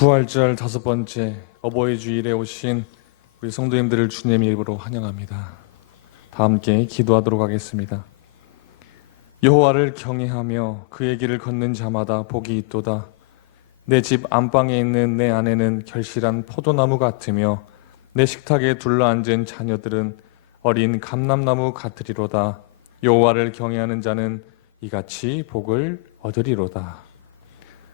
부활절 5번째 어버이 주일에 오신 우리 성도님들을 주님의 이름으로 환영합니다. 다 함께 기도하도록 하겠습니다. 여호와를 경외하며 그의 길을 걷는 자마다 복이 있도다. 내 집 안방에 있는 내 아내는 결실한 포도나무 같으며 내 식탁에 둘러앉은 자녀들은 어린 감람나무 같으리로다. 여호와를 경외하는 자는 이같이 복을 얻으리로다.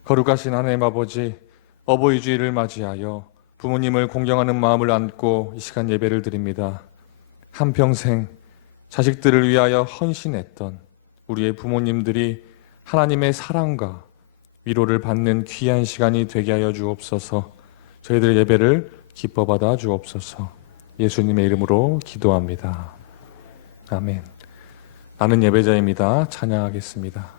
거룩하신 하나님 아버지, 어버이 주일을 맞이하여 부모님을 공경하는 마음을 안고 이 시간 예배를 드립니다. 한평생 자식들을 위하여 헌신했던 우리의 부모님들이 하나님의 사랑과 위로를 받는 귀한 시간이 되게 하여 주옵소서. 저희들 예배를 기뻐 받아 주옵소서. 예수님의 이름으로 기도합니다. 아멘. 나는 예배자입니다. 찬양하겠습니다.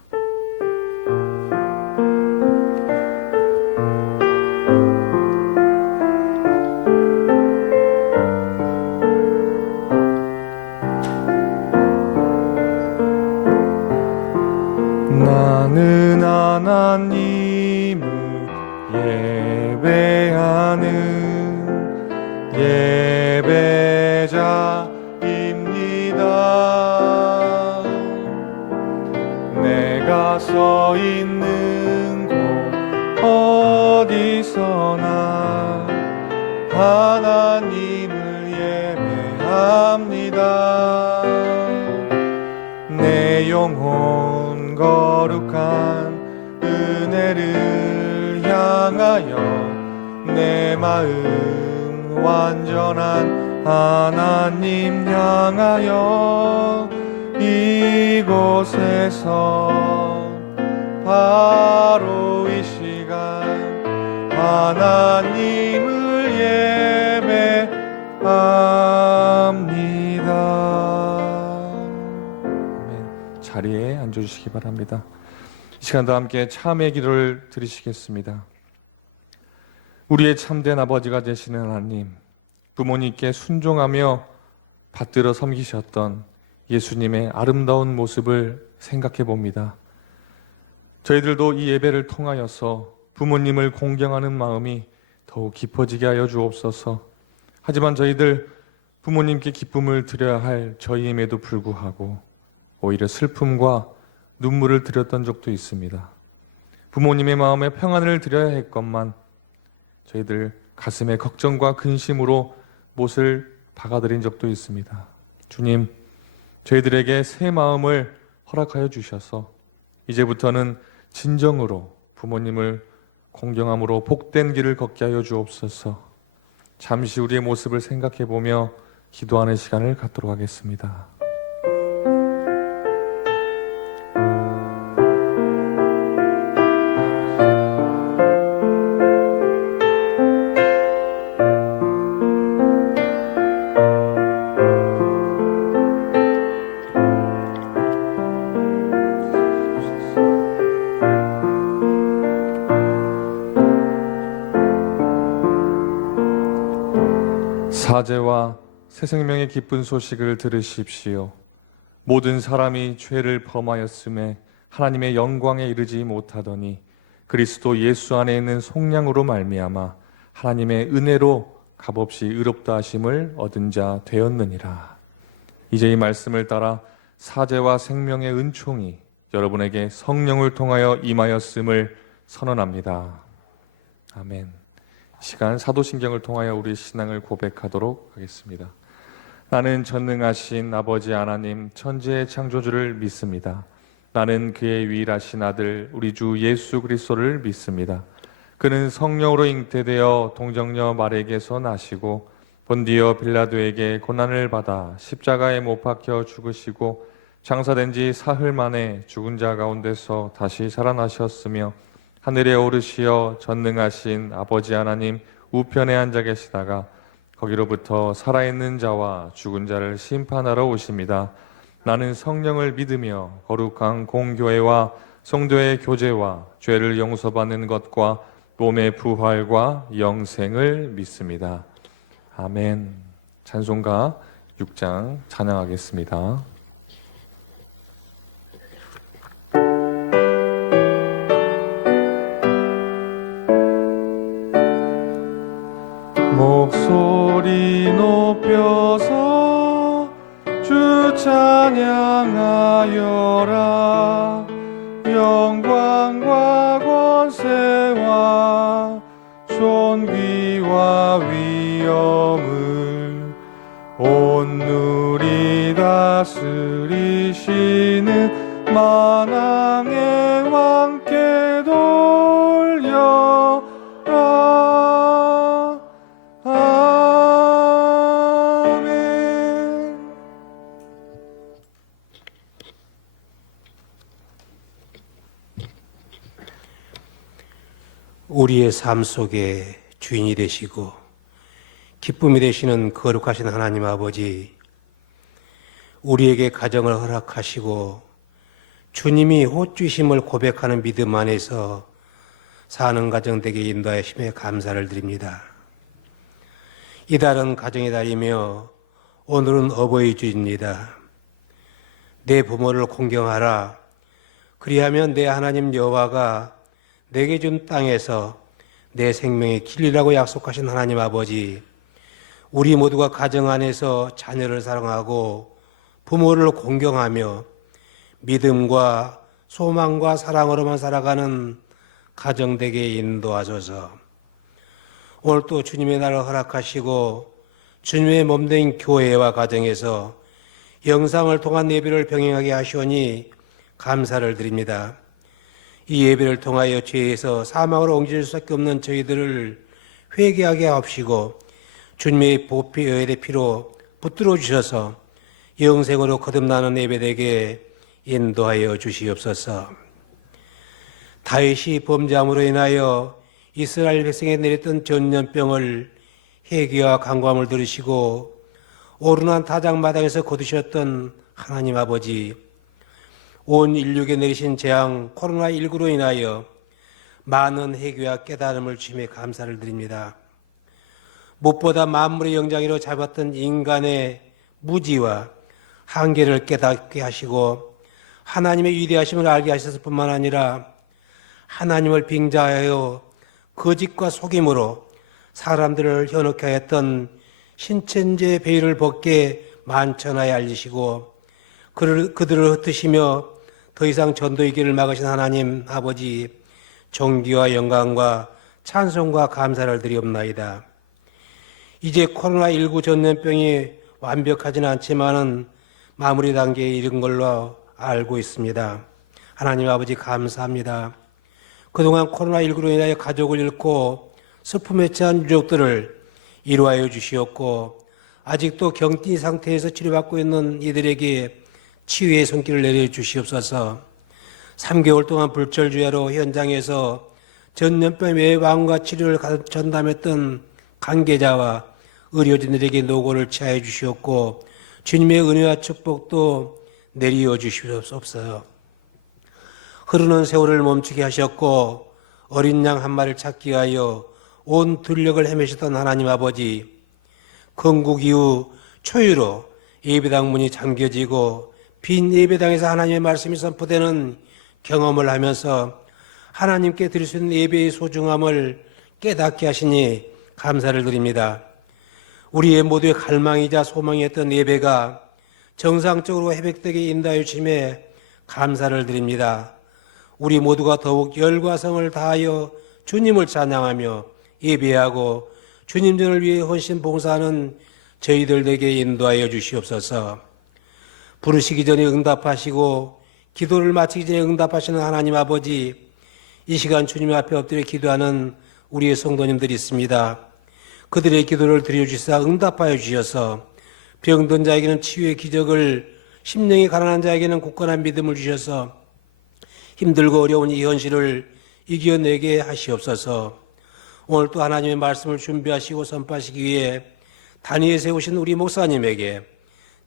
나는 하나님을 예배하는 예배자입니다. 내가 서 있는 곳 어디서나 하나님을 예배합니다. 내 영혼 거룩한 은혜를 향하여 내 마음 완전한 하나님 향하여 이곳에서 바로 이 시간 하나님을 예배합니다. 자리에 앉아주시기 바랍니다. 이 시간도 함께 참의 기도를 드리시겠습니다. 우리의 참된 아버지가 되시는 하나님, 부모님께 순종하며 받들어 섬기셨던 예수님의 아름다운 모습을 생각해 봅니다. 저희들도 이 예배를 통하여서 부모님을 공경하는 마음이 더욱 깊어지게 하여 주옵소서. 하지만 저희들 부모님께 기쁨을 드려야 할 저희임에도 불구하고 오히려 슬픔과 눈물을 드렸던 적도 있습니다. 부모님의 마음에 평안을 드려야 했건만 저희들 가슴에 걱정과 근심으로 못을 박아드린 적도 있습니다. 주님, 저희들에게 새 마음을 허락하여 주셔서 이제부터는 진정으로 부모님을 공경함으로 복된 길을 걷게 하여 주옵소서. 잠시 우리의 모습을 생각해 보며 기도하는 시간을 갖도록 하겠습니다. 사제와 새 생명의 기쁜 소식을 들으십시오. 모든 사람이 죄를 범하였음에 하나님의 영광에 이르지 못하더니 그리스도 예수 안에 있는 속량으로 말미암아 하나님의 은혜로 값없이 의롭다 하심을 얻은 자 되었느니라. 이제 이 말씀을 따라 사제와 생명의 은총이 여러분에게 성령을 통하여 임하였음을 선언합니다. 아멘. 시간 사도신경을 통하여 우리 신앙을 고백하도록 하겠습니다. 나는 전능하신 아버지 하나님 천지의 창조주를 믿습니다. 나는 그의 유일하신 아들 우리 주 예수 그리스도를 믿습니다. 그는 성령으로 잉태되어 동정녀 마리에게서 나시고 본디오 빌라도에게 고난을 받아 십자가에 못 박혀 죽으시고 장사된 지 사흘 만에 죽은 자 가운데서 다시 살아나셨으며 하늘에 오르시어 전능하신 아버지 하나님 우편에 앉아 계시다가 거기로부터 살아있는 자와 죽은 자를 심판하러 오십니다. 나는 성령을 믿으며 거룩한 공교회와 성도의 교제와 죄를 용서받는 것과 몸의 부활과 영생을 믿습니다. 아멘. 찬송가 6장 찬양하겠습니다. 목소리 높여서 주 찬양하여라. 영광과 권세와 존귀와 위엄을 온누리 다스리시는 만왕의 왕께 돌려라. 아멘. 우리의 삶 속에 주인이 되시고 기쁨이 되시는 거룩하신 하나님 아버지, 우리에게 가정을 허락하시고 주님이 호주심을 고백하는 믿음 안에서 사는 가정 되게 인도하심에 감사를 드립니다. 이달은 가정의 달이며 오늘은 어버이 주입니다. 내 부모를 공경하라. 그리하면 내 하나님 여호와가 내게 준 땅에서 내 생명의 길이라고 약속하신 하나님 아버지, 우리 모두가 가정 안에서 자녀를 사랑하고 부모를 공경하며 믿음과 소망과 사랑으로만 살아가는 가정 되게 인도하소서. 오늘 또 주님의 날을 허락하시고 주님의 몸된 교회와 가정에서 영상을 통한 예배를 병행하게 하시오니 감사를 드립니다. 이 예배를 통하여 죄에서 사망으로 옮길 수밖에 없는 저희들을 회개하게 하옵시고 주님의 보혈의 피로 붙들어 주셔서 영생으로 거듭나는 예배되게 인도하여 주시옵소서. 다윗이 범죄함으로 인하여 이스라엘 백성에 내렸던 전염병을 회개와 간구함을 들으시고 오르난 타작마당에서 거두셨던 하나님 아버지, 온 인류에게 내리신 재앙 코로나19로 인하여 많은 회개와 깨달음을 주심에 감사를 드립니다. 무엇보다 만물의 영장이로 잡았던 인간의 무지와 한계를 깨닫게 하시고 하나님의 위대하심을 알게 하셨을 뿐만 아니라 하나님을 빙자하여 거짓과 속임으로 사람들을 현혹해 했던 신천지의 베일을 벗게 만천하에 알리시고 그들을 흩으시며 더 이상 전도의 길을 막으신 하나님 아버지, 존귀와 영광과 찬송과 감사를 드리옵나이다. 이제 코로나19 전염병이 완벽하지는 않지만은 마무리 단계에 이른 걸로 알고 있습니다. 하나님 아버지 감사합니다. 그동안 코로나19로 인하여 가족을 잃고 슬픔에 처한 유족들을 위로하여 주시었고 아직도 경기 상태에서 치료받고 있는 이들에게 치유의 손길을 내려주시옵소서. 3개월 동안 불철주야로 현장에서 전염병 예방과 치료를 전담했던 관계자와 의료진들에게 노고를 취하여 주시었고 주님의 은혜와 축복도 내리어 주시옵소서. 흐르는 세월을 멈추게 하셨고 어린 양 한 마리를 찾기 위하여 온 들녘을 헤매셨던 하나님 아버지, 건국 이후 초유로 예배당 문이 잠겨지고 빈 예배당에서 하나님의 말씀이 선포되는 경험을 하면서 하나님께 드릴 수 있는 예배의 소중함을 깨닫게 하시니 감사를 드립니다. 우리의 모두의 갈망이자 소망이었던 예배가 정상적으로 회복되게 인도하여 주심에 감사를 드립니다. 우리 모두가 더욱 열과 성을 다하여 주님을 찬양하며 예배하고 주님전을 위해 헌신 봉사하는 저희들 에게 인도하여 주시옵소서. 부르시기 전에 응답하시고 기도를 마치기 전에 응답하시는 하나님 아버지, 이 시간 주님 앞에 엎드려 기도하는 우리의 성도님들이 있습니다. 그들의 기도를 드려주시사 응답하여 주셔서 병든 자에게는 치유의 기적을, 심령이 가난한 자에게는 굳건한 믿음을 주셔서 힘들고 어려운 이 현실을 이겨내게 하시옵소서. 오늘 또 하나님의 말씀을 준비하시고 선포하시기 위해 단위에 세우신 우리 목사님에게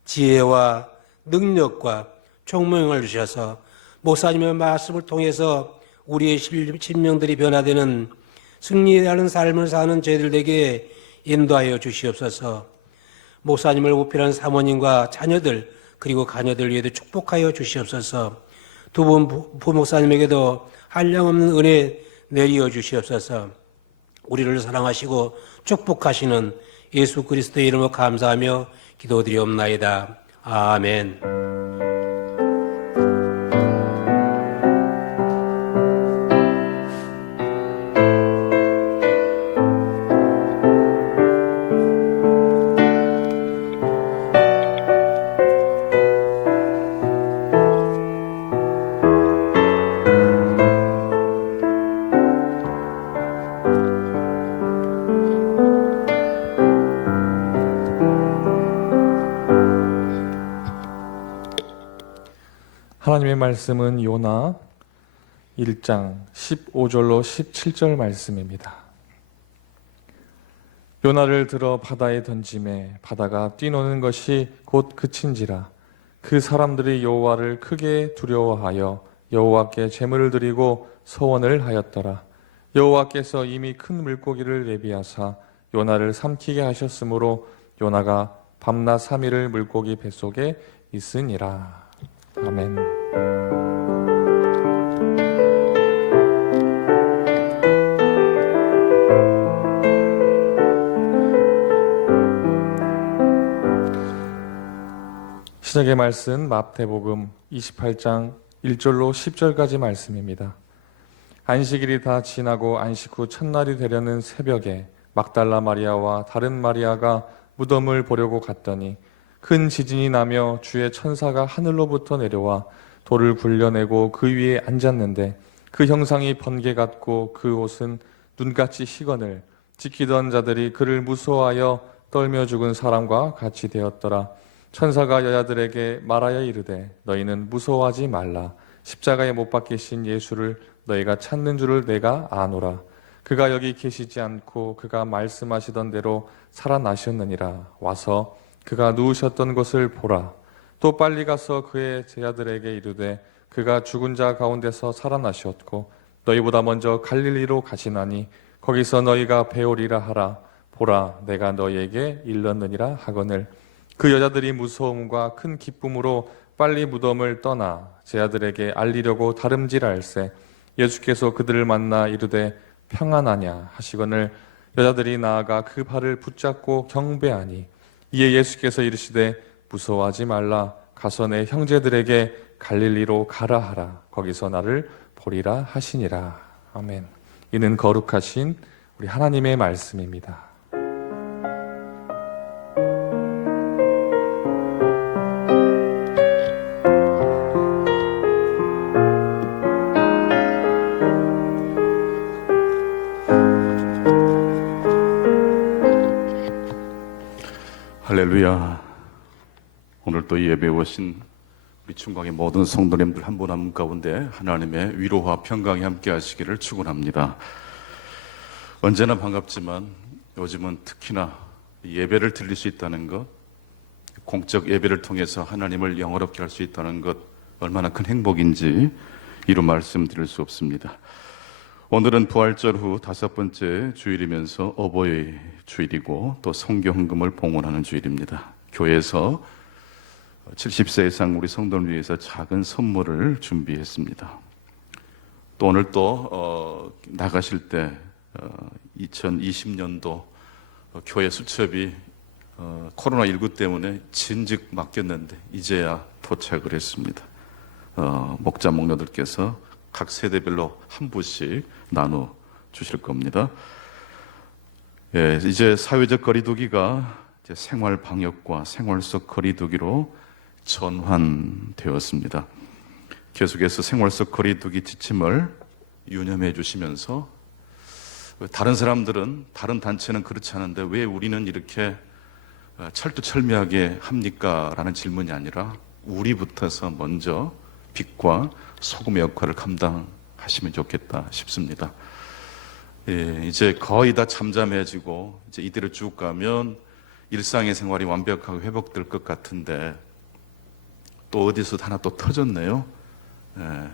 지혜와 능력과 총명을 주셔서 목사님의 말씀을 통해서 우리의 심령들이 변화되는 승리하는 삶을 사는 저희들에게 인도하여 주시옵소서. 목사님을 보필한 사모님과 자녀들 그리고 가녀들 위에도 축복하여 주시옵소서. 두 분 부목사님에게도 한량없는 은혜 내리어 주시옵소서. 우리를 사랑하시고 축복하시는 예수 그리스도의 이름으로 감사하며 기도드리옵나이다. 아멘. 하나님의 말씀은 요나 1장 15절로 17절 말씀입니다. 요나를 들어 바다에 던짐에 바다가 뛰노는 것이 곧 그친지라. 그 사람들이 여호와를 크게 두려워하여 여호와께 제물을 드리고 서원을 하였더라. 여호와께서 이미 큰 물고기를 내비하사 요나를 삼키게 하셨으므로 요나가 밤낮 3일을 물고기 뱃속에 있으니라. 아멘. 시작의 말씀 마태복음 28장 1절로 10절까지 말씀입니다. 안식일이 다 지나고 안식 후 첫날이 되려는 새벽에 막달라 마리아와 다른 마리아가 무덤을 보려고 갔더니 큰 지진이 나며 주의 천사가 하늘로부터 내려와 돌을 굴려내고 그 위에 앉았는데 그 형상이 번개 같고 그 옷은 눈같이 희건을 지키던 자들이 그를 무서워하여 떨며 죽은 사람과 같이 되었더라. 천사가 여자들에게 말하여 이르되 너희는 무서워하지 말라. 십자가에 못 박히신 예수를 너희가 찾는 줄을 내가 아노라. 그가 여기 계시지 않고 그가 말씀하시던 대로 살아나셨느니라. 와서 그가 누우셨던 것을 보라. 또 빨리 가서 그의 제자들에게 이르되 그가 죽은 자 가운데서 살아나셨고 너희보다 먼저 갈릴리로 가시나니 거기서 너희가 배우리라 하라. 보라, 내가 너희에게 일렀느니라 하거늘. 그 여자들이 무서움과 큰 기쁨으로 빨리 무덤을 떠나 제자들에게 알리려고 다름질할세 예수께서 그들을 만나 이르되 평안하냐 하시거늘 여자들이 나아가 그 발을 붙잡고 경배하니 이에 예수께서 이르시되 무서워하지 말라. 가서 내 형제들에게 갈릴리로 가라 하라. 거기서 나를 보리라 하시니라. 아멘. 이는 거룩하신 우리 하나님의 말씀입니다. 할렐루야. 오늘 또 예배 오신 우리 충광의 모든 성도님들 한 분 한 분 가운데 하나님의 위로와 평강이 함께 하시기를 축원합니다. 언제나 반갑지만 요즘은 특히나 예배를 드릴 수 있다는 것, 공적 예배를 통해서 하나님을 영화롭게 할 수 있다는 것 얼마나 큰 행복인지 이루 말씀드릴 수 없습니다. 오늘은 부활절 후 5번째 주일이면서 어버이 주일이고 또 성교 헌금을 봉헌하는 주일입니다. 교회에서 70세 이상 우리 성도를 위해서 작은 선물을 준비했습니다. 또 오늘 또 나가실 때 2020년도 교회 수첩이 코로나19 때문에 진즉 맡겼는데 이제야 도착을 했습니다. 목자 목녀들께서 각 세대별로 한 부씩 나눠 주실 겁니다. 예, 이제 사회적 거리두기가 이제 생활 방역과 생활 속 거리두기로 전환되었습니다. 계속해서 생활 속 거리두기 지침을 유념해 주시면서 다른 사람들은, 다른 단체는 그렇지 않은데 왜 우리는 이렇게 철두철미하게 합니까? 라는 질문이 아니라 우리부터서 먼저 빛과 소금의 역할을 감당하시면 좋겠다 싶습니다. 예, 이제 거의 다 잠잠해지고 이제 이대로 쭉 가면 일상의 생활이 완벽하게 회복될 것 같은데 또 어디서 하나 또 터졌네요. 예,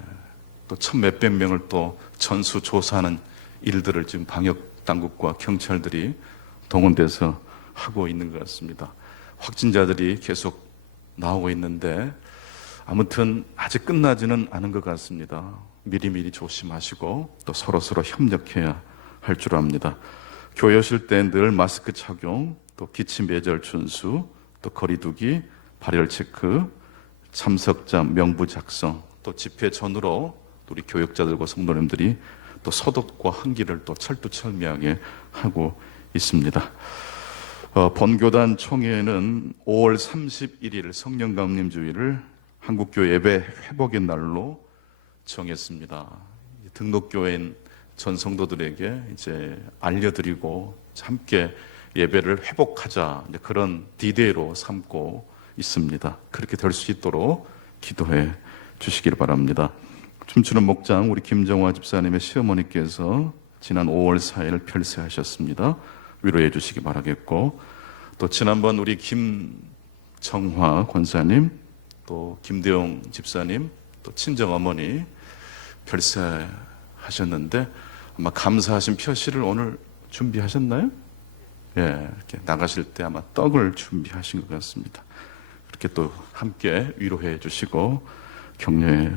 또 1,000몇백 명을 또 전수조사하는 일들을 지금 방역 당국과 경찰들이 동원돼서 하고 있는 것 같습니다. 확진자들이 계속 나오고 있는데 아무튼 아직 끝나지는 않은 것 같습니다. 미리미리 조심하시고 또 서로서로 협력해야 할 줄 압니다. 교회 오실 때 늘 마스크 착용, 또 기침 예절 준수, 또 거리두기, 발열 체크, 참석자 명부 작성, 또 집회 전후로 우리 교역자들과 성도님들이 또 소독과 환기를 또 철두철미하게 하고 있습니다. 본교단 총회는 5월 31일 성령감림 주일을 한국교회 예배 회복의 날로 정했습니다. 등록교회인 전 성도들에게 이제 알려드리고 함께 예배를 회복하자, 그런 디데이로 삼고 있습니다. 그렇게 될 수 있도록 기도해 주시기를 바랍니다. 춤추는 목장 우리 김정화 집사님의 시어머니께서 지난 5월 4일 별세하셨습니다. 위로해 주시기 바라겠고, 또 지난번 우리 김정화 권사님, 또 김대용 집사님, 또 친정어머니 별세하셨는데 아마 감사하신 표시를 오늘 준비하셨나요? 예, 이렇게 나가실 때 아마 떡을 준비하신 것 같습니다. 그렇게 또 함께 위로해 주시고 격려해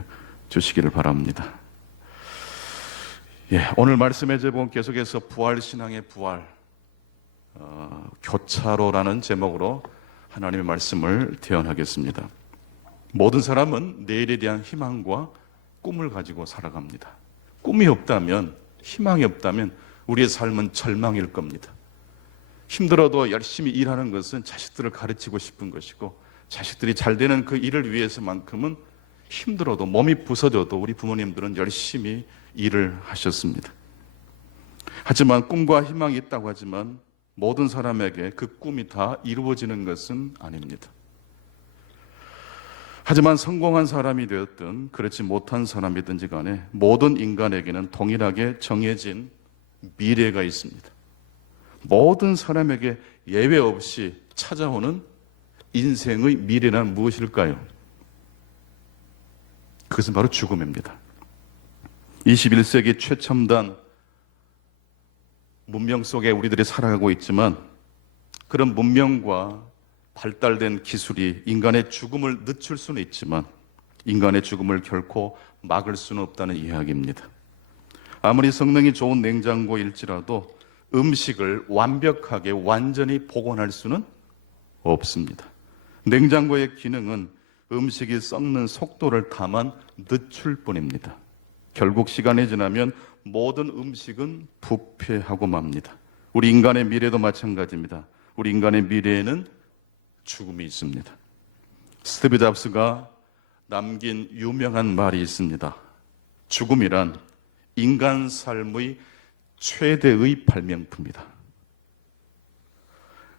주시기를 바랍니다. 예, 오늘 말씀의 제목은 계속해서 부활신앙의 부활, 교차로라는 제목으로 하나님의 말씀을 대언하겠습니다. 모든 사람은 내일에 대한 희망과 꿈을 가지고 살아갑니다. 꿈이 없다면, 희망이 없다면 우리의 삶은 절망일 겁니다. 힘들어도 열심히 일하는 것은 자식들을 가르치고 싶은 것이고, 자식들이 잘 되는 그 일을 위해서만큼은 힘들어도, 몸이 부서져도 우리 부모님들은 열심히 일을 하셨습니다. 하지만 꿈과 희망이 있다고 하지만 모든 사람에게 그 꿈이 다 이루어지는 것은 아닙니다. 하지만 성공한 사람이 되었든 그렇지 못한 사람이든지 간에 모든 인간에게는 동일하게 정해진 미래가 있습니다. 모든 사람에게 예외 없이 찾아오는 인생의 미래란 무엇일까요? 그것은 바로 죽음입니다. 21세기 최첨단 문명 속에 우리들이 살아가고 있지만, 그런 문명과 발달된 기술이 인간의 죽음을 늦출 수는 있지만 인간의 죽음을 결코 막을 수는 없다는 이야기입니다. 아무리 성능이 좋은 냉장고일지라도 음식을 완벽하게 완전히 보관할 수는 없습니다. 냉장고의 기능은 음식이 썩는 속도를 다만 늦출 뿐입니다. 결국 시간이 지나면 모든 음식은 부패하고 맙니다. 우리 인간의 미래도 마찬가지입니다. 우리 인간의 미래에는 죽음이 있습니다. 스티브 잡스가 남긴 유명한 말이 있습니다. 죽음이란 인간 삶의 최대의 발명품이다.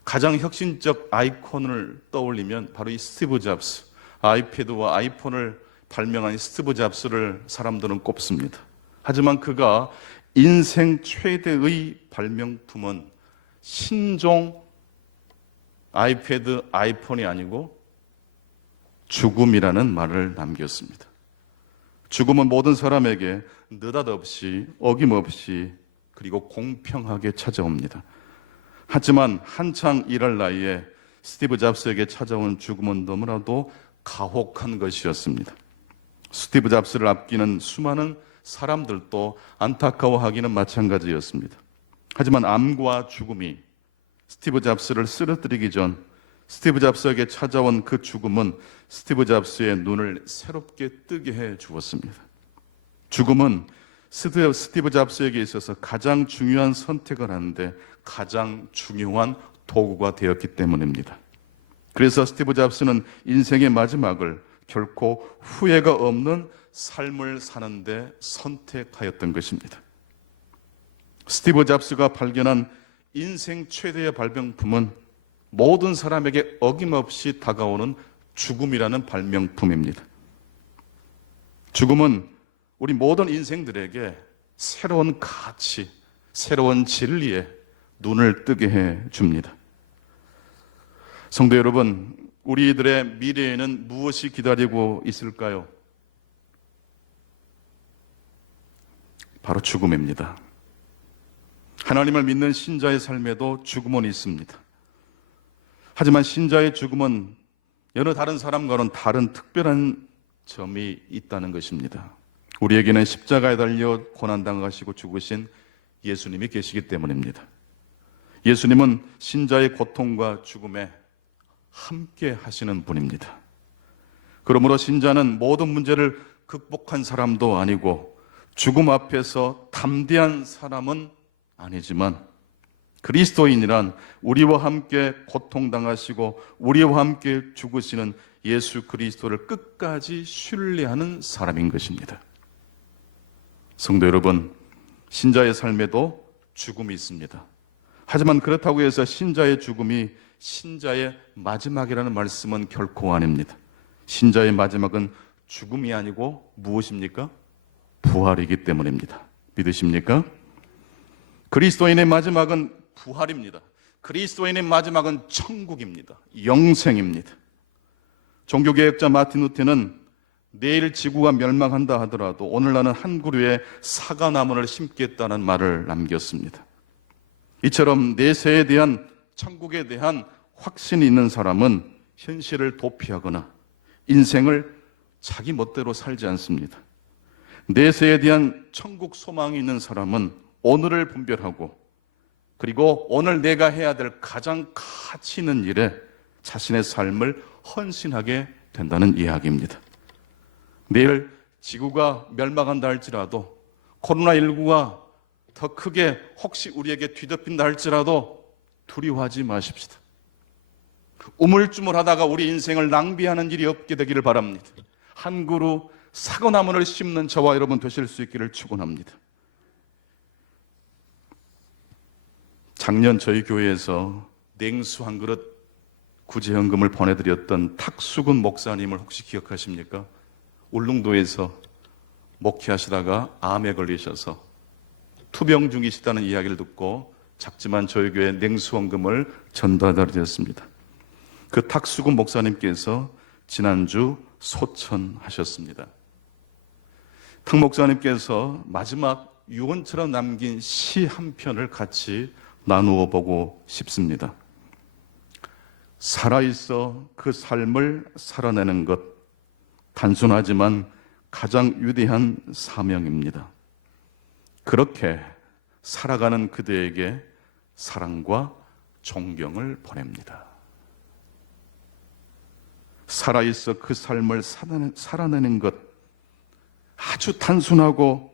가장 혁신적 아이콘을 떠올리면 바로 이 스티브 잡스, 아이패드와 아이폰을 발명한 스티브 잡스를 사람들은 꼽습니다. 하지만 그가 인생 최대의 발명품은 신종 아이패드, 아이폰이 아니고 죽음이라는 말을 남겼습니다. 죽음은 모든 사람에게 느닷없이, 어김없이, 그리고 공평하게 찾아옵니다. 하지만 한창 일할 나이에 스티브 잡스에게 찾아온 죽음은 너무나도 가혹한 것이었습니다. 스티브 잡스를 아끼는 수많은 사람들도 안타까워하기는 마찬가지였습니다. 하지만 암과 죽음이 스티브 잡스를 쓰러뜨리기 전 스티브 잡스에게 찾아온 그 죽음은 스티브 잡스의 눈을 새롭게 뜨게 해 주었습니다. 죽음은 스티브 잡스에게 있어서 가장 중요한 선택을 하는데 가장 중요한 도구가 되었기 때문입니다. 그래서 스티브 잡스는 인생의 마지막을 결코 후회가 없는 삶을 사는데 선택하였던 것입니다. 스티브 잡스가 발견한 인생 최대의 발명품은 모든 사람에게 어김없이 다가오는 죽음이라는 발명품입니다. 죽음은 우리 모든 인생들에게 새로운 가치, 새로운 진리에 눈을 뜨게 해 줍니다. 성도 여러분, 우리들의 미래에는 무엇이 기다리고 있을까요? 바로 죽음입니다. 하나님을 믿는 신자의 삶에도 죽음은 있습니다. 하지만 신자의 죽음은 여러 다른 사람과는 다른 특별한 점이 있다는 것입니다. 우리에게는 십자가에 달려 고난당하시고 죽으신 예수님이 계시기 때문입니다. 예수님은 신자의 고통과 죽음에 함께 하시는 분입니다. 그러므로 신자는 모든 문제를 극복한 사람도 아니고 죽음 앞에서 담대한 사람은 아니지만 그리스도인이란 우리와 함께 고통당하시고 우리와 함께 죽으시는 예수 그리스도를 끝까지 신뢰하는 사람인 것입니다. 성도 여러분, 신자의 삶에도 죽음이 있습니다. 하지만 그렇다고 해서 신자의 죽음이 신자의 마지막이라는 말씀은 결코 아닙니다. 신자의 마지막은 죽음이 아니고 무엇입니까? 부활이기 때문입니다. 믿으십니까? 그리스도인의 마지막은 부활입니다. 그리스도인의 마지막은 천국입니다. 영생입니다. 종교개혁자 마틴 루터는 내일 지구가 멸망한다 하더라도 오늘 나는 한 그루의 사과나무를 심겠다는 말을 남겼습니다. 이처럼 내세에 대한 천국에 대한 확신이 있는 사람은 현실을 도피하거나 인생을 자기 멋대로 살지 않습니다. 내세에 대한 천국 소망이 있는 사람은 오늘을 분별하고 그리고 오늘 내가 해야 될 가장 가치 있는 일에 자신의 삶을 헌신하게 된다는 이야기입니다. 내일 지구가 멸망한다 할지라도 코로나19가 더 크게 혹시 우리에게 뒤덮인다 할지라도 두려워하지 마십시다. 우물쭈물하다가 우리 인생을 낭비하는 일이 없게 되기를 바랍니다. 한 그루 사과나무를 심는 저와 여러분 되실 수 있기를 축원합니다. 작년 저희 교회에서 냉수 한 그릇 구제연금을 보내드렸던 탁수근 목사님을 혹시 기억하십니까? 울릉도에서 목회하시다가 암에 걸리셔서 투병 중이시다는 이야기를 듣고 작지만 저희 교회 냉수원금을 전달드렸습니다. 그 탁수근 목사님께서 지난주 소천하셨습니다. 탁 목사님께서 마지막 유언처럼 남긴 시 한 편을 같이 나누어 보고 싶습니다. 살아있어 그 삶을 살아내는 것, 단순하지만 가장 위대한 사명입니다. 그렇게 살아가는 그대에게 사랑과 존경을 보냅니다. 살아있어 그 삶을 살아내는 것, 아주 단순하고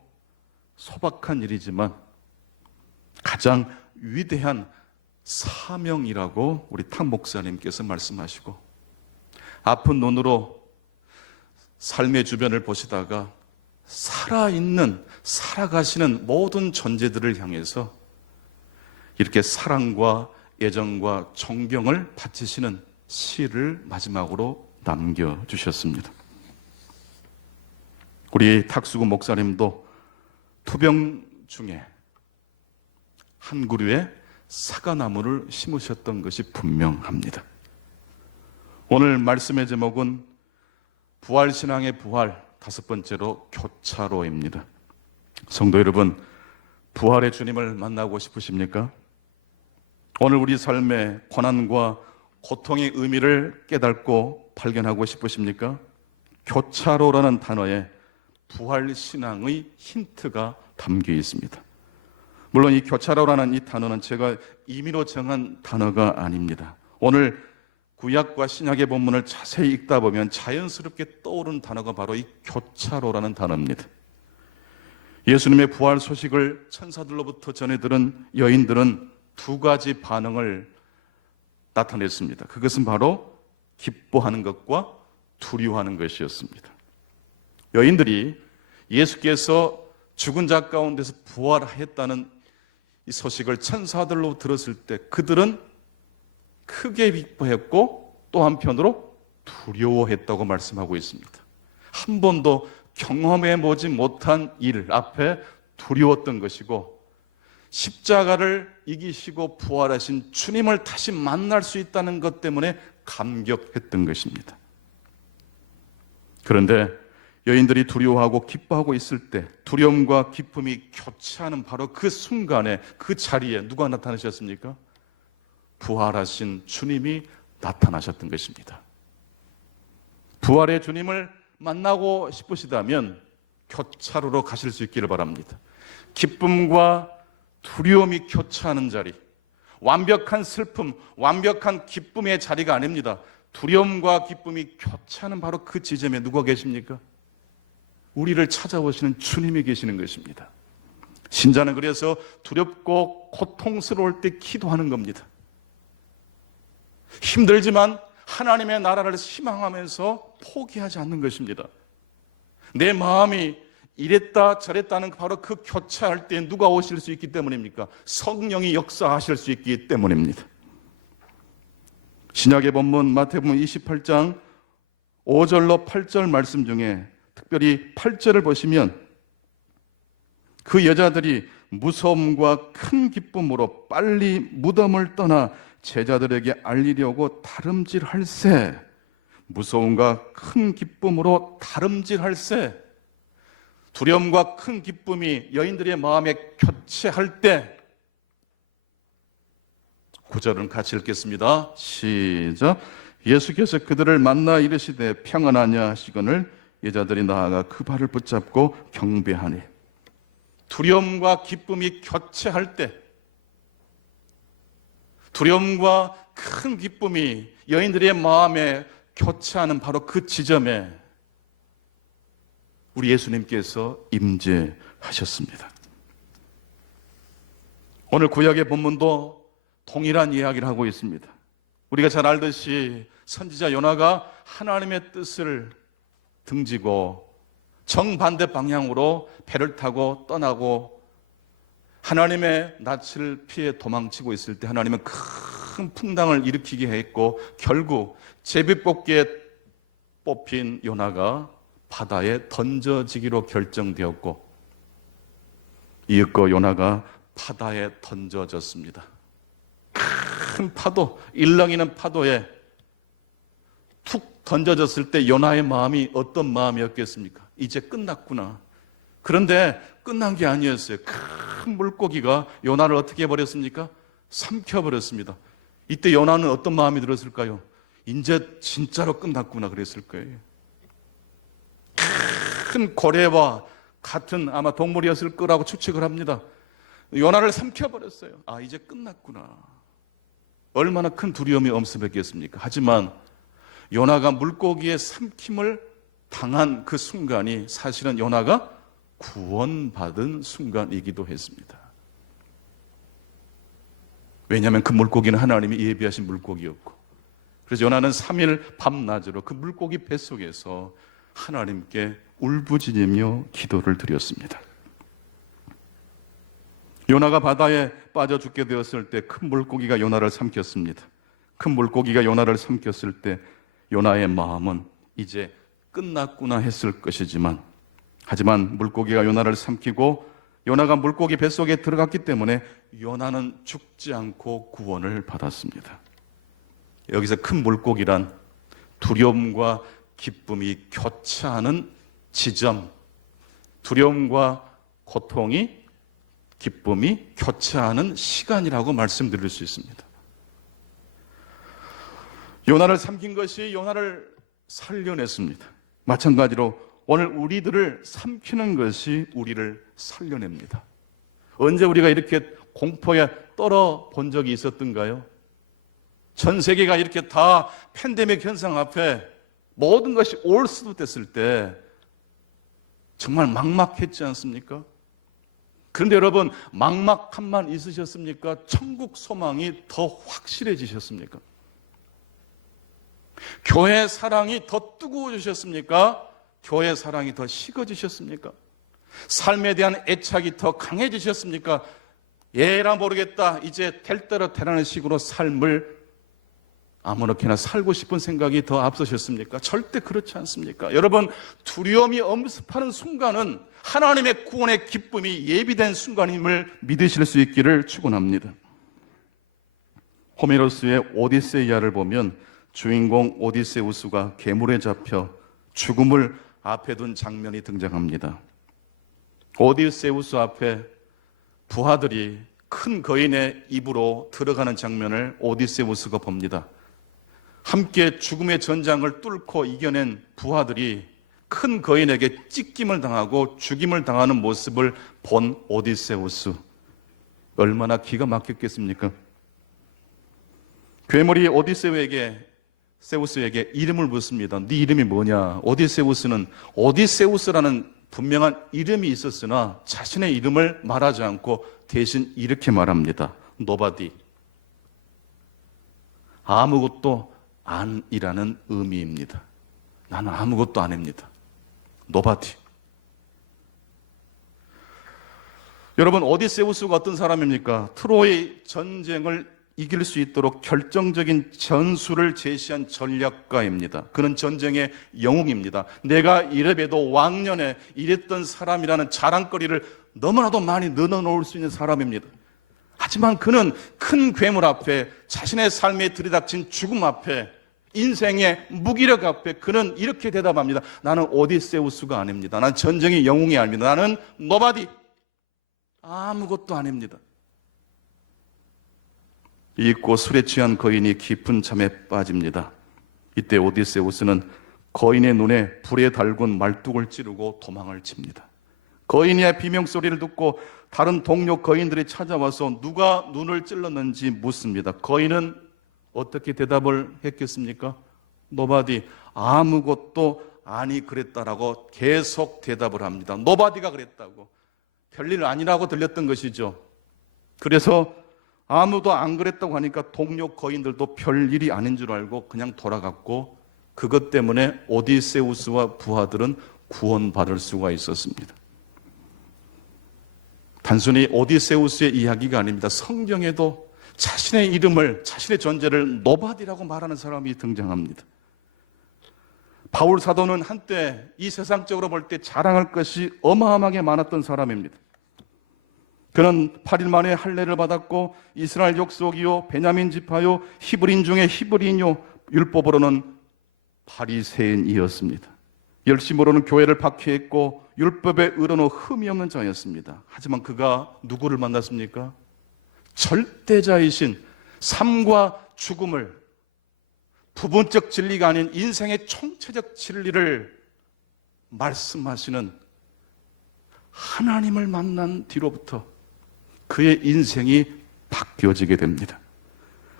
소박한 일이지만 가장 위대한 사명이라고 우리 탁 목사님께서 말씀하시고 아픈 눈으로 삶의 주변을 보시다가 살아있는, 살아가시는 모든 존재들을 향해서 이렇게 사랑과 애정과 존경을 바치시는 시를 마지막으로 남겨주셨습니다. 우리 탁수근 목사님도 투병 중에 한 그루의 사과나무를 심으셨던 것이 분명합니다. 오늘 말씀의 제목은 부활신앙의 부활, 다섯 번째로 교차로입니다. 성도 여러분, 부활의 주님을 만나고 싶으십니까? 오늘 우리 삶의 고난과 고통의 의미를 깨닫고 발견하고 싶으십니까? 교차로라는 단어에 부활신앙의 힌트가 담겨 있습니다. 물론 이 교차로라는 이 단어는 제가 임의로 정한 단어가 아닙니다. 오늘 구약과 신약의 본문을 자세히 읽다 보면 자연스럽게 떠오르는 단어가 바로 이 교차로라는 단어입니다. 예수님의 부활 소식을 천사들로부터 전해 들은 여인들은 두 가지 반응을 나타냈습니다. 그것은 바로 기뻐하는 것과 두려워하는 것이었습니다. 여인들이 예수께서 죽은 자 가운데서 부활했다는 이 소식을 천사들로 들었을 때 그들은 크게 기뻐했고 또 한편으로 두려워했다고 말씀하고 있습니다. 한 번도 경험해보지 못한 일 앞에 두려웠던 것이고 십자가를 이기시고 부활하신 주님을 다시 만날 수 있다는 것 때문에 감격했던 것입니다. 그런데 여인들이 두려워하고 기뻐하고 있을 때 두려움과 기쁨이 교차하는 바로 그 순간에 그 자리에 누가 나타나셨습니까? 부활하신 주님이 나타나셨던 것입니다. 부활의 주님을 만나고 싶으시다면 교차로로 가실 수 있기를 바랍니다. 기쁨과 두려움이 교차하는 자리, 완벽한 슬픔, 완벽한 기쁨의 자리가 아닙니다. 두려움과 기쁨이 교차하는 바로 그 지점에 누가 계십니까? 우리를 찾아오시는 주님이 계시는 것입니다. 신자는 그래서 두렵고 고통스러울 때 기도하는 겁니다. 힘들지만 하나님의 나라를 희망하면서 포기하지 않는 것입니다. 내 마음이 이랬다 저랬다는 바로 그 교차할 때 누가 오실 수 있기 때문입니까? 성령이 역사하실 수 있기 때문입니다. 신약의 본문 마태복음 28장 5절로 8절 말씀 중에 특별히 8절을 보시면 그 여자들이 무서움과 큰 기쁨으로 빨리 무덤을 떠나 제자들에게 알리려고 다름질할세. 무서움과 큰 기쁨으로 다름질할세. 두려움과 큰 기쁨이 여인들의 마음에 교체할 때 9절은 같이 읽겠습니다. 시작. 예수께서 그들을 만나 이르시되 평안하냐 하시거늘 여자들이 나아가 그 발을 붙잡고 경배하니. 두려움과 기쁨이 교체할 때, 두려움과 큰 기쁨이 여인들의 마음에 교체하는 바로 그 지점에 우리 예수님께서 임재하셨습니다. 오늘 구약의 본문도 동일한 이야기를 하고 있습니다. 우리가 잘 알듯이 선지자 요나가 하나님의 뜻을 등지고 정반대 방향으로 배를 타고 떠나고 하나님의 낯을 피해 도망치고 있을 때 하나님은 큰 풍랑을 일으키게 했고 결국 제비뽑기에 뽑힌 요나가 바다에 던져지기로 결정되었고 이윽고 요나가 바다에 던져졌습니다. 큰 파도, 일렁이는 파도에 툭 던져졌을 때 요나의 마음이 어떤 마음이었겠습니까? 이제 끝났구나. 그런데 끝난 게 아니었어요. 큰 물고기가 요나를 어떻게 해버렸습니까? 삼켜버렸습니다. 이때 요나는 어떤 마음이 들었을까요? 이제 진짜로 끝났구나 그랬을 거예요. 큰 고래와 같은 아마 동물이었을 거라고 추측을 합니다. 요나를 삼켜버렸어요. 아, 이제 끝났구나. 얼마나 큰 두려움이 엄습했겠습니까? 하지만 요나가 물고기의 삼킴을 당한 그 순간이 사실은 요나가 구원받은 순간이기도 했습니다. 왜냐하면 그 물고기는 하나님이 예비하신 물고기였고 그래서 요나는 3일 밤낮으로 그 물고기 뱃속에서 하나님께 울부짖으며 기도를 드렸습니다. 요나가 바다에 빠져 죽게 되었을 때 큰 물고기가 요나를 삼켰습니다. 큰 물고기가 요나를 삼켰을 때 요나의 마음은 이제 끝났구나 했을 것이지만 하지만 물고기가 요나를 삼키고 요나가 물고기 뱃속에 들어갔기 때문에 요나는 죽지 않고 구원을 받았습니다. 여기서 큰 물고기란 두려움과 기쁨이 교차하는 지점, 두려움과 고통이 기쁨이 교차하는 시간이라고 말씀드릴 수 있습니다. 요나를 삼킨 것이 요나를 살려냈습니다. 마찬가지로 오늘 우리들을 삼키는 것이 우리를 살려냅니다. 언제 우리가 이렇게 공포에 떨어 본 적이 있었던가요? 전 세계가 이렇게 다 팬데믹 현상 앞에 모든 것이 올 수도 됐을 때 정말 막막했지 않습니까? 그런데 여러분, 막막함만 있으셨습니까? 천국 소망이 더 확실해지셨습니까? 교회 사랑이 더 뜨거워지셨습니까? 교회 사랑이 더 식어지셨습니까? 삶에 대한 애착이 더 강해지셨습니까? 얘라 모르겠다, 이제 될 대로 되라는 식으로 삶을 아무렇게나 살고 싶은 생각이 더 앞서셨습니까? 절대 그렇지 않습니까? 여러분, 두려움이 엄습하는 순간은 하나님의 구원의 기쁨이 예비된 순간임을 믿으실 수 있기를 축원합니다. 호메로스의 오디세이아를 보면 주인공 오디세우스가 괴물에 잡혀 죽음을 앞에 둔 장면이 등장합니다. 오디세우스 앞에 부하들이 큰 거인의 입으로 들어가는 장면을 오디세우스가 봅니다. 함께 죽음의 전장을 뚫고 이겨낸 부하들이 큰 거인에게 찢김을 당하고 죽임을 당하는 모습을 본 오디세우스. 얼마나 기가 막혔겠습니까? 괴물이 오디세우스에게 이름을 묻습니다. 네 이름이 뭐냐? 오디세우스는 오디세우스라는 분명한 이름이 있었으나 자신의 이름을 말하지 않고 대신 이렇게 말합니다. Nobody. 아무것도 안이라는 의미입니다. 나는 아무것도 아닙니다. Nobody. 여러분, 오디세우스가 어떤 사람입니까? 트로이 전쟁을 이길 수 있도록 결정적인 전술을 제시한 전략가입니다. 그는 전쟁의 영웅입니다. 내가 이래봬도 왕년에 이랬던 사람이라는 자랑거리를 너무나도 많이 늘어놓을 수 있는 사람입니다. 하지만 그는 큰 괴물 앞에, 자신의 삶에 들이닥친 죽음 앞에, 인생의 무기력 앞에 그는 이렇게 대답합니다. 나는 오디세우스가 아닙니다. 나는 전쟁의 영웅이 아닙니다. 나는 nobody. 아무것도 아닙니다. 잊고 술에 취한 거인이 깊은 잠에 빠집니다. 이때 오디세우스는 거인의 눈에 불에 달군 말뚝을 찌르고 도망을 칩니다. 거인의 비명소리를 듣고 다른 동료 거인들이 찾아와서 누가 눈을 찔렀는지 묻습니다. 거인은 어떻게 대답을 했겠습니까? nobody. 아무것도 아니 그랬다라고 계속 대답을 합니다. nobody가 그랬다고. 별일 아니라고 들렸던 것이죠. 그래서 아무도 안 그랬다고 하니까 동료 거인들도 별일이 아닌 줄 알고 그냥 돌아갔고, 그것 때문에 오디세우스와 부하들은 구원받을 수가 있었습니다. 단순히 오디세우스의 이야기가 아닙니다. 성경에도 자신의 이름을, 자신의 존재를 노바디라고 말하는 사람이 등장합니다. 바울 사도는 한때 이 세상적으로 볼 때 자랑할 것이 어마어마하게 많았던 사람입니다. 그는 8일 만에 할례를 받았고 이스라엘 족속이요 베냐민 지파요 히브리인 중에 히브리인요 율법으로는 바리새인이었습니다. 열심으로는 교회를 박해했고 율법에 의로는 흠이 없는 자였습니다. 하지만 그가 누구를 만났습니까? 절대자이신 삶과 죽음을, 부분적 진리가 아닌 인생의 총체적 진리를 말씀하시는 하나님을 만난 뒤로부터 그의 인생이 바뀌어지게 됩니다.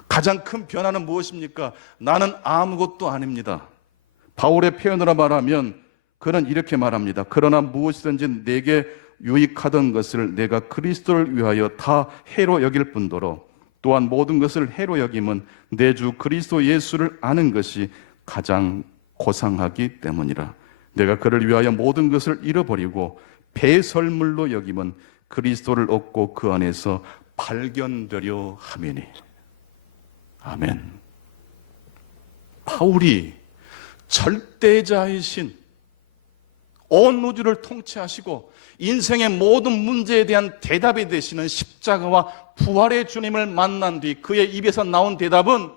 가장 큰 변화는 무엇입니까? 나는 아무것도 아닙니다. 바울의 표현으로 말하면 그는 이렇게 말합니다. 그러나 무엇이든지 내게 유익하던 것을 내가 그리스도를 위하여 다 해로 여길 뿐더러 또한 모든 것을 해로 여김은 내 주 그리스도 예수를 아는 것이 가장 고상하기 때문이라. 내가 그를 위하여 모든 것을 잃어버리고 배설물로 여김은 그리스도를 얻고 그 안에서 발견되려 함이니. 아멘. 바울이 절대자이신 온 우주를 통치하시고 인생의 모든 문제에 대한 대답이 되시는 십자가와 부활의 주님을 만난 뒤 그의 입에서 나온 대답은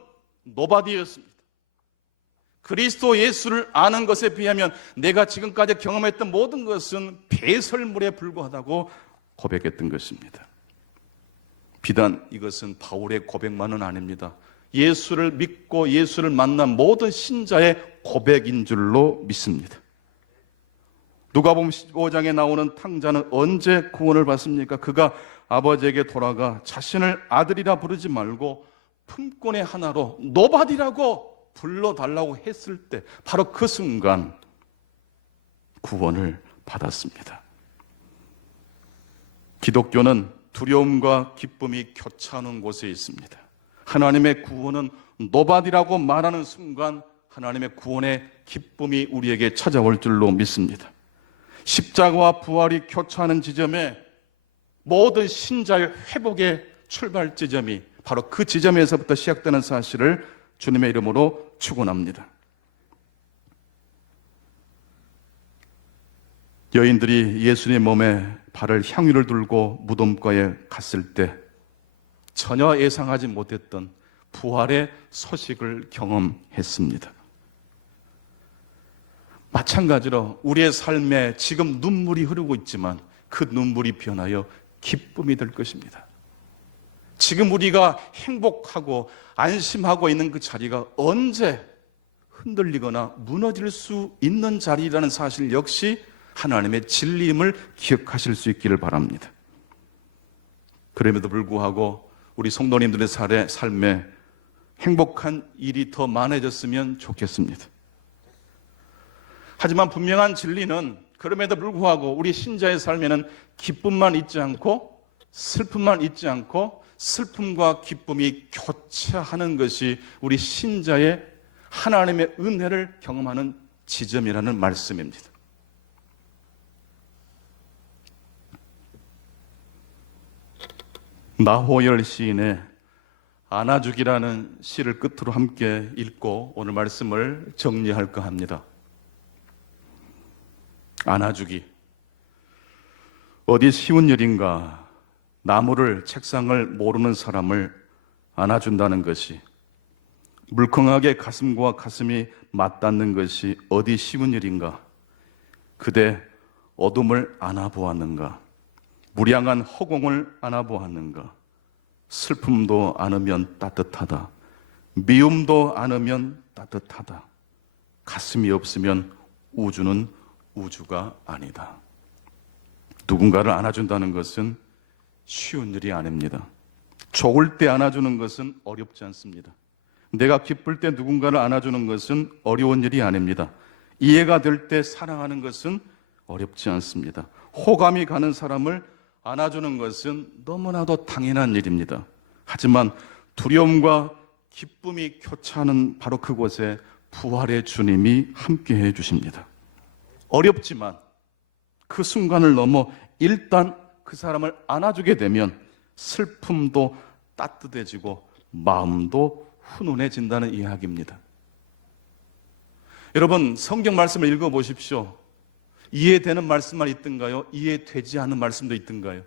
노바디였습니다. 그리스도 예수를 아는 것에 비하면 내가 지금까지 경험했던 모든 것은 배설물에 불과하다고 고백했던 것입니다. 비단 이것은 바울의 고백만은 아닙니다. 예수를 믿고 예수를 만난 모든 신자의 고백인 줄로 믿습니다. 누가복음 15장에 나오는 탕자는 언제 구원을 받습니까? 그가 아버지에게 돌아가 자신을 아들이라 부르지 말고 품꾼의 하나로 노바디라고 불러달라고 했을 때 바로 그 순간 구원을 받았습니다. 기독교는 두려움과 기쁨이 교차하는 곳에 있습니다. 하나님의 구원은 노바디라고 말하는 순간 하나님의 구원의 기쁨이 우리에게 찾아올 줄로 믿습니다. 십자가와 부활이 교차하는 지점에 모든 신자의 회복의 출발 지점이 바로 그 지점에서부터 시작되는 사실을 주님의 이름으로 축원합니다. 여인들이 예수님의 몸에 발을 향유를 들고 무덤가에 갔을 때 전혀 예상하지 못했던 부활의 소식을 경험했습니다. 마찬가지로 우리의 삶에 지금 눈물이 흐르고 있지만 그 눈물이 변하여 기쁨이 될 것입니다. 지금 우리가 행복하고 안심하고 있는 그 자리가 언제 흔들리거나 무너질 수 있는 자리라는 사실 역시 하나님의 진리임을 기억하실 수 있기를 바랍니다. 그럼에도 불구하고 우리 성도님들의 삶에 행복한 일이 더 많아졌으면 좋겠습니다. 하지만 분명한 진리는 그럼에도 불구하고 우리 신자의 삶에는 기쁨만 있지 않고 슬픔만 있지 않고 슬픔과 기쁨이 교차하는 것이 우리 신자의 하나님의 은혜를 경험하는 지점이라는 말씀입니다. 나호열 시인의 안아주기라는 시를 끝으로 함께 읽고 오늘 말씀을 정리할까 합니다. 안아주기. 어디 쉬운 일인가? 나무를, 책상을 모르는 사람을 안아준다는 것이, 물컹하게 가슴과 가슴이 맞닿는 것이 어디 쉬운 일인가? 그대 어둠을 안아보았는가? 무량한 허공을 안아보았는가? 슬픔도 안으면 따뜻하다. 미움도 안으면 따뜻하다. 가슴이 없으면 우주는 우주가 아니다. 누군가를 안아준다는 것은 쉬운 일이 아닙니다. 좋을 때 안아주는 것은 어렵지 않습니다. 내가 기쁠 때 누군가를 안아주는 것은 어려운 일이 아닙니다. 이해가 될 때 사랑하는 것은 어렵지 않습니다. 호감이 가는 사람을 안아주는 것은 너무나도 당연한 일입니다. 하지만 두려움과 기쁨이 교차하는 바로 그곳에 부활의 주님이 함께해 주십니다. 어렵지만 그 순간을 넘어 일단 그 사람을 안아주게 되면 슬픔도 따뜻해지고 마음도 훈훈해진다는 이야기입니다. 여러분, 성경 말씀을 읽어보십시오. 이해되는 말씀만 있던가요? 이해되지 않는 말씀도 있던가요?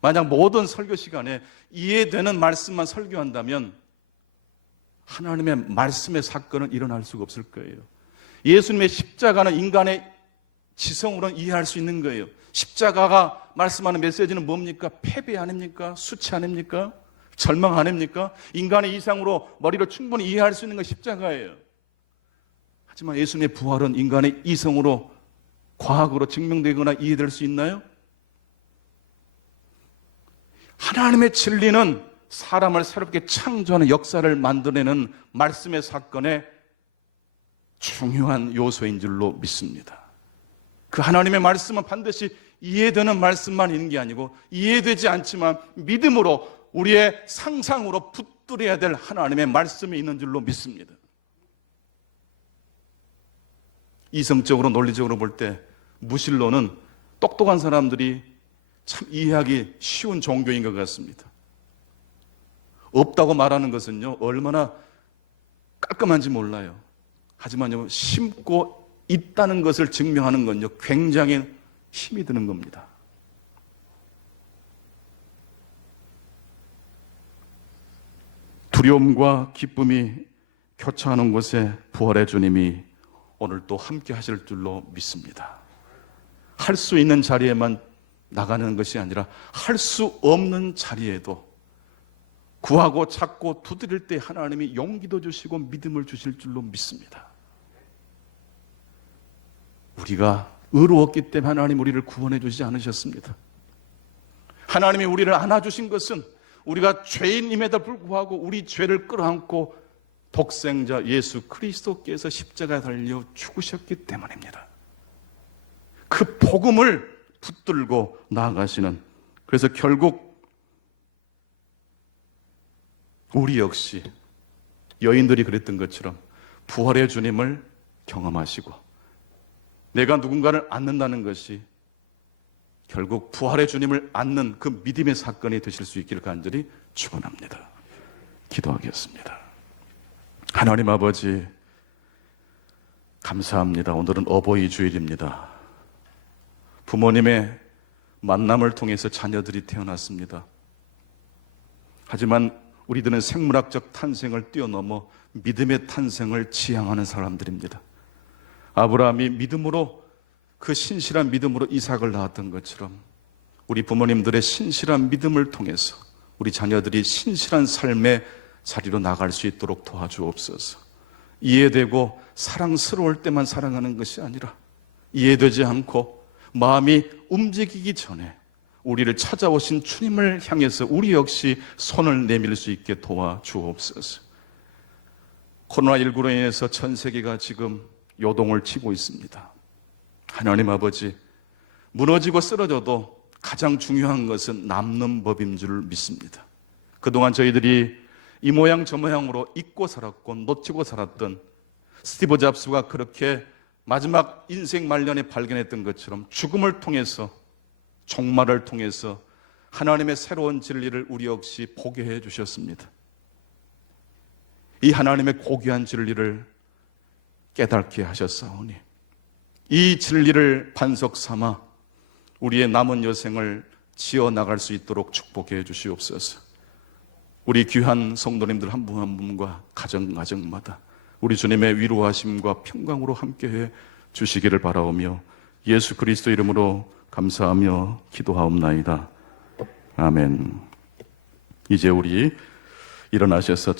만약 모든 설교 시간에 이해되는 말씀만 설교한다면 하나님의 말씀의 사건은 일어날 수가 없을 거예요. 예수님의 십자가는 인간의 지성으로는 이해할 수 있는 거예요. 십자가가 말씀하는 메시지는 뭡니까? 패배 아닙니까? 수치 아닙니까? 절망 아닙니까? 인간의 이상으로 머리로 충분히 이해할 수 있는 건 십자가예요. 하지만 예수님의 부활은 인간의 이성으로 과학으로 증명되거나 이해될 수 있나요? 하나님의 진리는 사람을 새롭게 창조하는 역사를 만들어내는 말씀의 사건의 중요한 요소인 줄로 믿습니다. 그 하나님의 말씀은 반드시 이해되는 말씀만 있는 게 아니고 이해되지 않지만 믿음으로 우리의 상상으로 붙들어야 될 하나님의 말씀이 있는 줄로 믿습니다. 이성적으로 논리적으로 볼 때 무신론은 똑똑한 사람들이 참 이해하기 쉬운 종교인 것 같습니다. 없다고 말하는 것은요 얼마나 깔끔한지 몰라요. 하지만요 심고 있다는 것을 증명하는 건요 굉장히 힘이 드는 겁니다. 두려움과 기쁨이 교차하는 곳에 부활의 주님이 오늘 또 함께 하실 줄로 믿습니다. 할 수 있는 자리에만 나가는 것이 아니라 할 수 없는 자리에도 구하고 찾고 두드릴 때 하나님이 용기도 주시고 믿음을 주실 줄로 믿습니다. 우리가 의로웠기 때문에 하나님 우리를 구원해 주지 않으셨습니다. 하나님이 우리를 안아주신 것은 우리가 죄인임에도 불구하고 우리 죄를 끌어안고 독생자 예수 그리스도께서 십자가에 달려 죽으셨기 때문입니다. 그 복음을 붙들고 나아가시는, 그래서 결국 우리 역시 여인들이 그랬던 것처럼 부활의 주님을 경험하시고 내가 누군가를 안는다는 것이 결국 부활의 주님을 안는 그 믿음의 사건이 되실 수 있기를 간절히 축원합니다. 기도하겠습니다. 하나님 아버지 감사합니다. 오늘은 어버이 주일입니다. 부모님의 만남을 통해서 자녀들이 태어났습니다. 하지만 우리들은 생물학적 탄생을 뛰어넘어 믿음의 탄생을 지향하는 사람들입니다. 아브라함이 믿음으로, 그 신실한 믿음으로 이삭을 낳았던 것처럼 우리 부모님들의 신실한 믿음을 통해서 우리 자녀들이 신실한 삶의 자리로 나갈 수 있도록 도와주옵소서. 이해되고 사랑스러울 때만 사랑하는 것이 아니라 이해되지 않고 마음이 움직이기 전에 우리를 찾아오신 주님을 향해서 우리 역시 손을 내밀 수 있게 도와주옵소서. 코로나19로 인해서 전 세계가 지금 요동을 치고 있습니다. 하나님 아버지, 무너지고 쓰러져도 가장 중요한 것은 남는 법인 줄 믿습니다. 그동안 저희들이 이 모양 저 모양으로 잊고 살았고 놓치고 살았던 스티브 잡스가 그렇게 마지막 인생 말년에 발견했던 것처럼 죽음을 통해서, 종말을 통해서 하나님의 새로운 진리를 우리 역시 보게 해 주셨습니다. 이 하나님의 고귀한 진리를 깨닫게 하셨사오니 이 진리를 반석 삼아 우리의 남은 여생을 지어나갈 수 있도록 축복해 주시옵소서. 우리 귀한 성도님들 한 분 한 분과 가정마다 우리 주님의 위로하심과 평강으로 함께해 주시기를 바라오며 예수 그리스도 이름으로 감사하며 기도하옵나이다. 아멘. 이제 우리 일어나셔서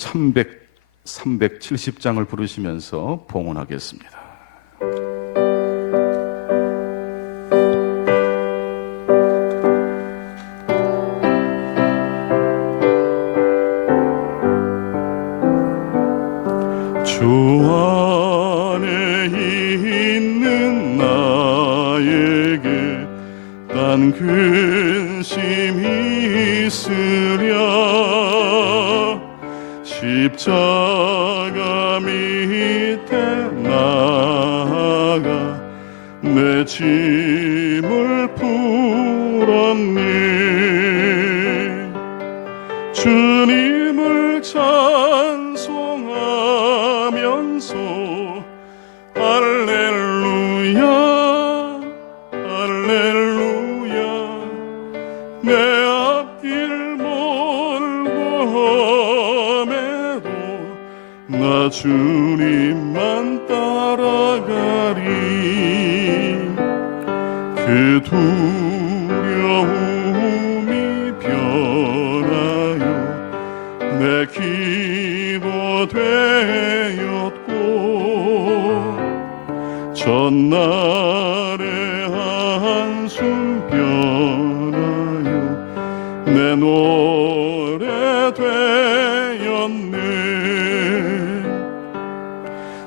370장을 부르시면서 봉헌하겠습니다. 주 안에 있는 나에게 딴 근심이 있으랴. 십자가 밑에 나아가 내 짐을 풀었니. 주님을 찬송하면서 할렐루야 할렐루야. 내 앞길 멀고 험해도 나 주님만 따라가리. 그 두려움이 변하여 내 기도 되었고 전날의 한숨 변하여 내 노래 되었네.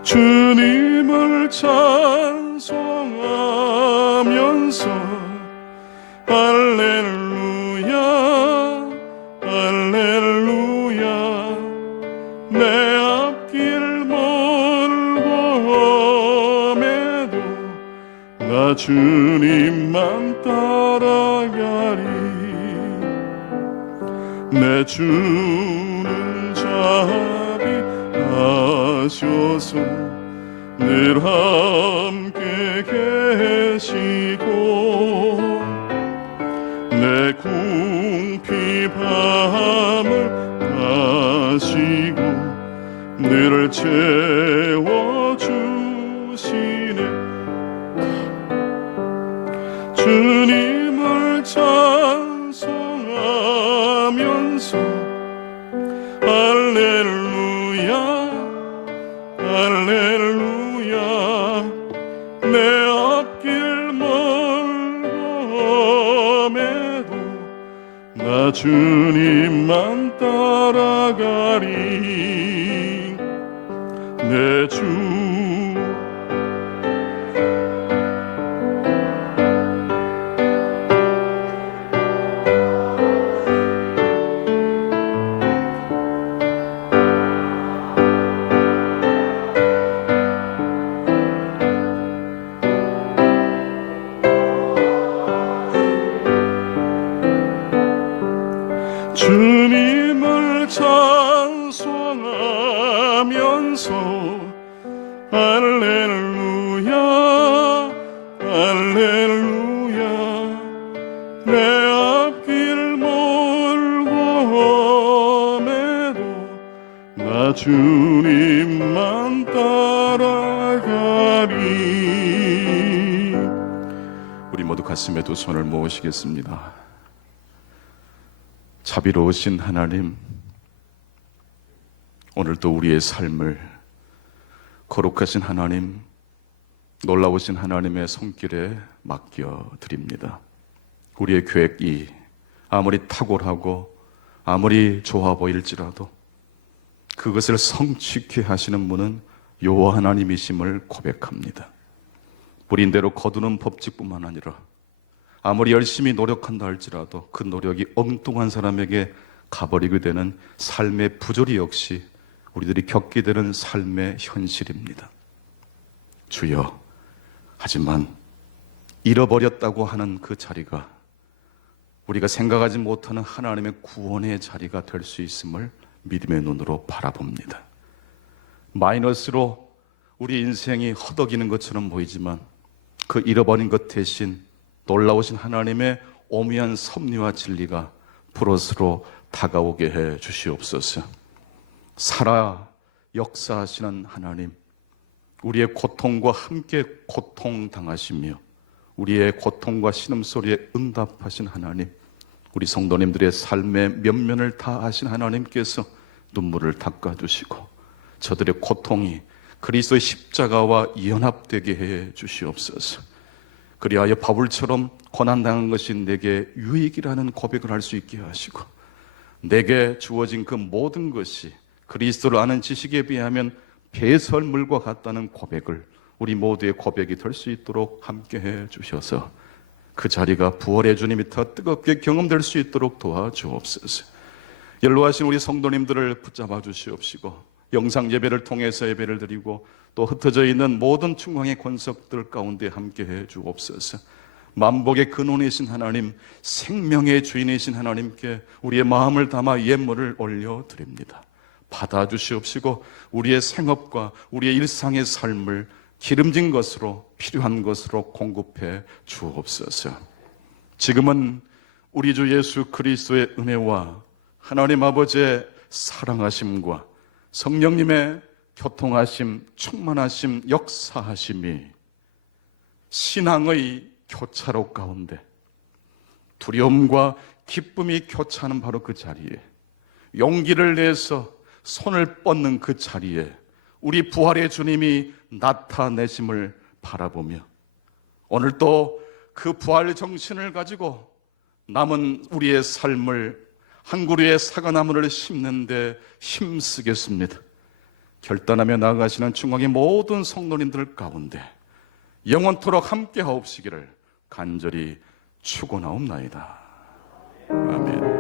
주님을 찬송하면서 할렐루야 할렐루야. 내 앞길 멀고 험해도 나 주님만 따라가리. 내 주는 자비하셔서 늘 함께 계시고 내 궁핍함을 가시고 늘 채워주시네. 주님을 찬송하면서 할렐루야 할렐루야. 내 앞길 멀고 험해도 나 주님만 따라가리. 내 주 주님을 찬송하면서 할렐루야 할렐루야. 내 앞길 멀고 험해도 나 주님만 따라가리. 우리 모두 가슴에 두 손을 모으시겠습니다. 자비로우신 하나님, 오늘도 우리의 삶을 거룩하신 하나님, 놀라우신 하나님의 손길에 맡겨드립니다. 우리의 계획이 아무리 탁월하고 아무리 좋아 보일지라도 그것을 성취케 하시는 분은 여호와 하나님이심을 고백합니다. 뿌린대로 거두는 법칙뿐만 아니라 아무리 열심히 노력한다 할지라도 그 노력이 엉뚱한 사람에게 가버리게 되는 삶의 부조리 역시 우리들이 겪게 되는 삶의 현실입니다. 주여, 하지만 잃어버렸다고 하는 그 자리가 우리가 생각하지 못하는 하나님의 구원의 자리가 될 수 있음을 믿음의 눈으로 바라봅니다. 마이너스로 우리 인생이 허덕이는 것처럼 보이지만 그 잃어버린 것 대신 놀라우신 하나님의 오묘한 섭리와 진리가 플러스로 다가오게 해 주시옵소서. 살아 역사하시는 하나님, 우리의 고통과 함께 고통당하시며 우리의 고통과 신음소리에 응답하신 하나님, 우리 성도님들의 삶의 면면을 다 아신 하나님께서 눈물을 닦아주시고 저들의 고통이 그리스도의 십자가와 연합되게 해 주시옵소서. 그리하여 바울처럼 고난당한 것이 내게 유익이라는 고백을 할 수 있게 하시고 내게 주어진 그 모든 것이 그리스도를 아는 지식에 비하면 배설물과 같다는 고백을 우리 모두의 고백이 될 수 있도록 함께 해 주셔서 그 자리가 부활의 주님이 더 뜨겁게 경험될 수 있도록 도와주옵소서. 연로하신 우리 성도님들을 붙잡아 주시옵시고 영상 예배를 통해서 예배를 드리고 또 흩어져 있는 모든 충광의 권석들 가운데 함께 해 주옵소서. 만복의 근원이신 하나님, 생명의 주인이신 하나님께 우리의 마음을 담아 예물을 올려드립니다. 받아주시옵시고 우리의 생업과 우리의 일상의 삶을 기름진 것으로 필요한 것으로 공급해 주옵소서. 지금은 우리 주 예수 그리스도의 은혜와 하나님 아버지의 사랑하심과 성령님의 교통하심, 충만하심, 역사하심이 신앙의 교차로 가운데 두려움과 기쁨이 교차하는 바로 그 자리에 용기를 내서 손을 뻗는 그 자리에 우리 부활의 주님이 나타내심을 바라보며 오늘 또 그 부활 정신을 가지고 남은 우리의 삶을 한 그루의 사과나무를 심는데 힘쓰겠습니다. 결단하며 나아가시는 중앙의 모든 성도님들 가운데 영원토록 함께 하옵시기를 간절히 축원하옵나이다. 아멘.